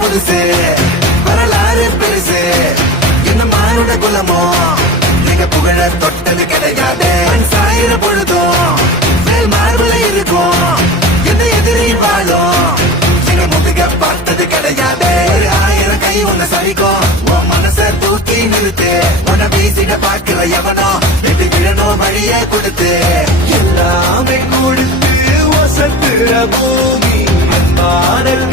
புதுசு வரலாறு பெருசு என்ன மானுட குலமோ நீங்க புகழ தொட்டது கிடையாது சாயிர பொழுதும் மேல் மார்புல இருக்கும் என்ன எதிரி வாழும் நீங்க முதுக பார்த்தது கிடையாது 1000 கை உன்னை சரிக்கும் உன் மனச தூக்கி நிறுத்து உன்னை வீசிட பாக்குற எவனோ வெட்டி விழணும் வழியே கொடுத்து எல்லாமே கொடுத்து வசத்துற பூமி மாடல்